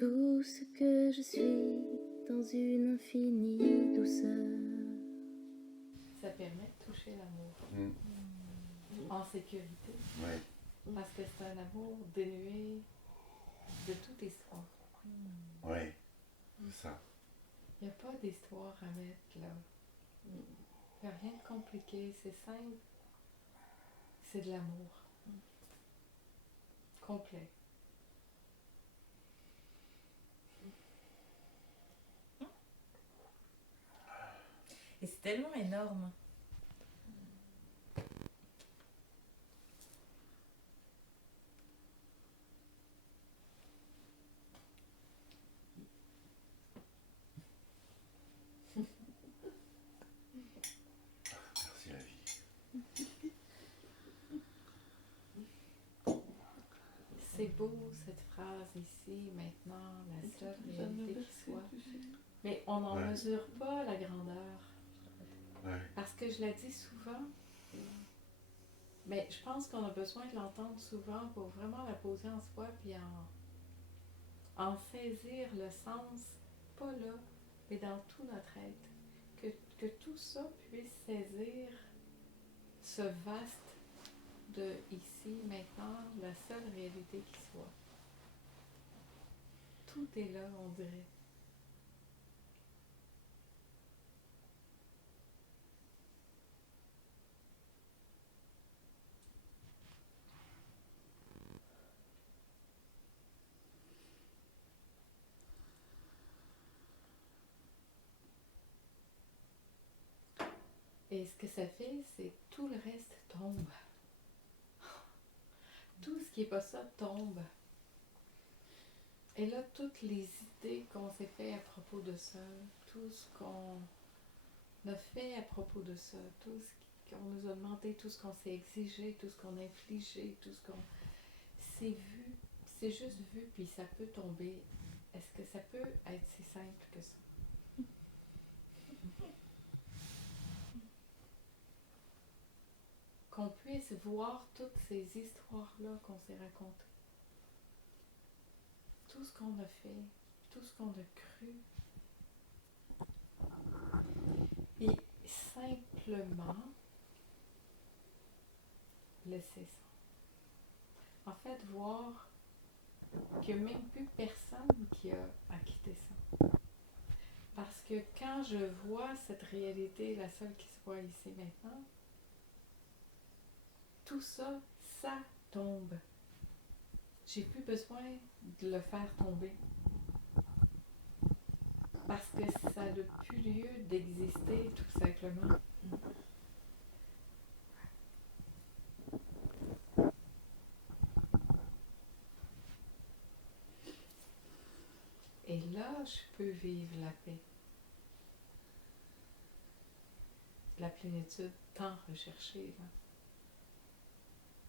tout ce que je suis dans une infinie douceur. Ça permet de toucher l'amour en sécurité. Ouais. Parce que c'est un amour dénué de toute histoire. Ouais, c'est ça. Il n'y a pas d'histoire à mettre là. Il n'y a rien de compliqué, c'est simple. C'est de l'amour. Complet. Et c'est tellement énorme. Merci la vie. C'est beau cette phrase ici, maintenant, la seule réalité qui soit. Mais on n'en mesure pas la grandeur. Ouais. Parce que je la dis souvent, mais je pense qu'on a besoin de l'entendre souvent pour vraiment la poser en soi puis en saisir le sens, pas là, mais dans tout notre être. Que tout ça puisse saisir ce vaste de ici, maintenant, la seule réalité qui soit. Tout est là, on dirait. Et ce que ça fait, c'est que tout le reste tombe. Tout ce qui n'est pas ça tombe. Et là, toutes les idées qu'on s'est fait à propos de ça, tout ce qu'on a fait à propos de ça, tout ce qu'on nous a demandé, tout ce qu'on s'est exigé, tout ce qu'on a infligé, tout ce qu'on s'est vu, c'est juste vu, puis ça peut tomber. Est-ce que ça peut être si simple que ça? Qu'on puisse voir toutes ces histoires-là qu'on s'est racontées. Tout ce qu'on a fait, tout ce qu'on a cru. Et simplement laisser ça. En fait, voir qu'il n'y a même plus personne qui a à quitter ça. Parce que quand je vois cette réalité, la seule qui se voit ici maintenant, tout ça, ça tombe. J'ai plus besoin de le faire tomber. Parce que ça n'a plus lieu d'exister, tout simplement. Et là, je peux vivre la paix. La plénitude tant recherchée, là.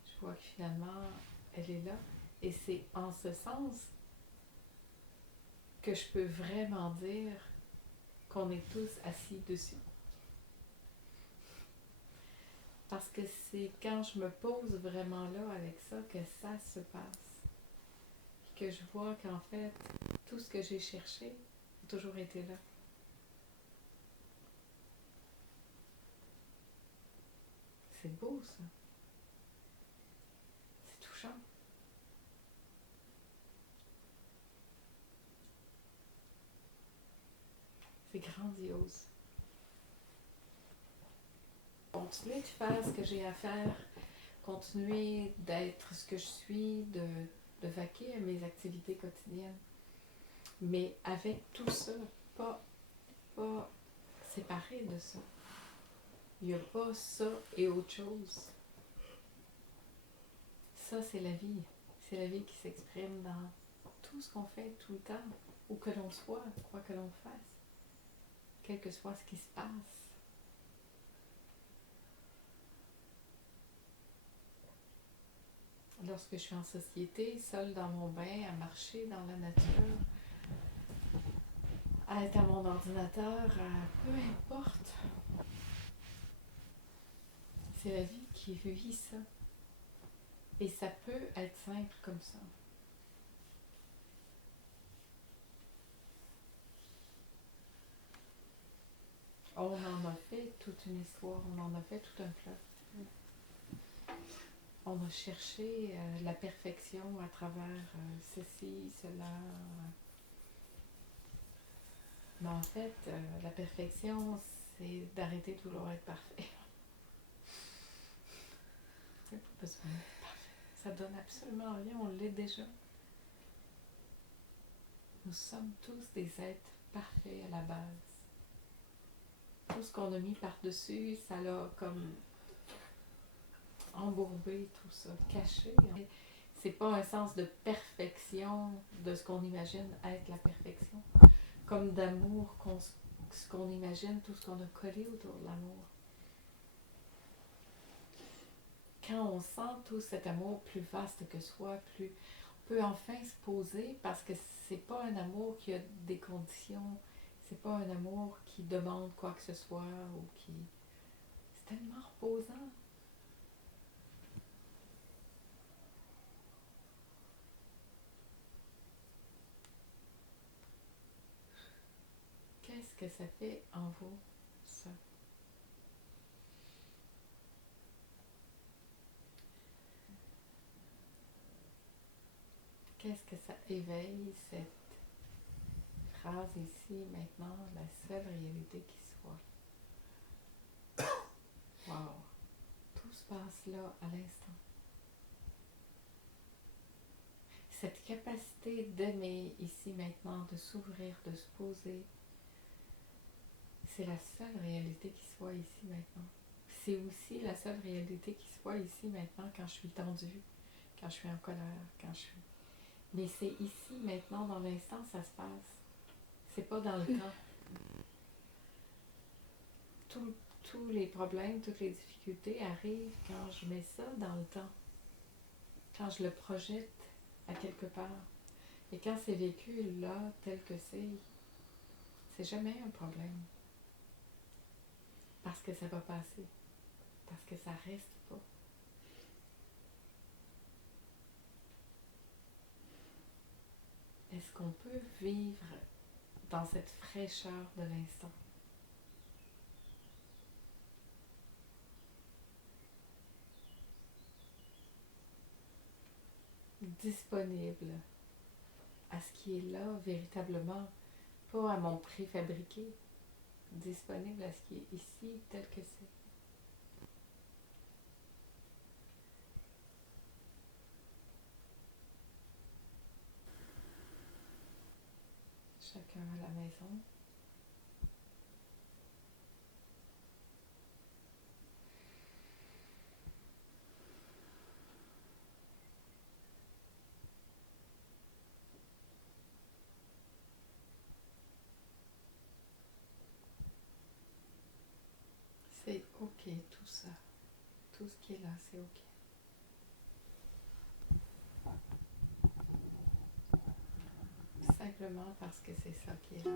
Je vois que finalement, elle est là. Et c'est en ce sens que je peux vraiment dire qu'on est tous assis dessus. Parce que c'est quand je me pose vraiment là avec ça que ça se passe. Puis que je vois qu'en fait, tout ce que j'ai cherché a toujours été là. C'est beau, ça. C'est touchant. C'est grandiose. Continuer de faire ce que j'ai à faire, continuer d'être ce que je suis, de vaquer à mes activités quotidiennes. Mais avec tout ça, pas séparé de ça. Il n'y a pas ça et autre chose. Ça, c'est la vie. C'est la vie qui s'exprime dans tout ce qu'on fait tout le temps, où que l'on soit, quoi que l'on fasse, quel que soit ce qui se passe. Lorsque je suis en société, seule dans mon bain, à marcher dans la nature, à être à mon ordinateur, peu importe. C'est la vie qui vit ça. Et ça peut être simple comme ça. On en a fait toute une histoire, on en a fait tout un fleuve. On a cherché la perfection à travers ceci, cela. Mais en fait, la perfection, c'est d'arrêter de vouloir être parfait. C'est pas besoin d'être parfait. Ça donne absolument rien, on l'est déjà. Nous sommes tous des êtres parfaits à la base. Tout ce qu'on a mis par-dessus, ça l'a comme embourbé tout ça, caché. C'est pas un sens de perfection de ce qu'on imagine être la perfection. Comme d'amour, ce qu'on imagine, tout ce qu'on a collé autour de l'amour. Quand on sent tout cet amour plus vaste que soi, on peut enfin se poser parce que c'est pas un amour qui a des conditions, c'est pas un amour qui demande quoi que ce soit ou qui... C'est tellement reposant. Qu'est-ce que ça fait en vous, ça? Qu'est-ce que ça éveille, cette phrase ici, maintenant, la seule réalité qui soit? Wow! Tout se passe là, à l'instant. Cette capacité d'aimer ici, maintenant, de s'ouvrir, de se poser, c'est la seule réalité qui soit ici, maintenant. C'est aussi la seule réalité qui soit ici, maintenant, quand je suis tendue, quand je suis en colère, quand je suis... Mais c'est ici, maintenant, dans l'instant, ça se passe. C'est pas dans le temps. Tous les problèmes, toutes les difficultés arrivent quand je mets ça dans le temps. Quand je le projette à quelque part. Et quand c'est vécu là, tel que c'est jamais un problème. Parce que ça va passer. Parce que ça reste pas. Est-ce qu'on peut vivre dans cette fraîcheur de l'instant? Disponible à ce qui est là véritablement, pas à mon préfabriqué, disponible à ce qui est ici tel que c'est. Chacun à la maison. C'est ok tout ça. Tout ce qui est là, c'est ok. Simplement parce que c'est ça qui est là.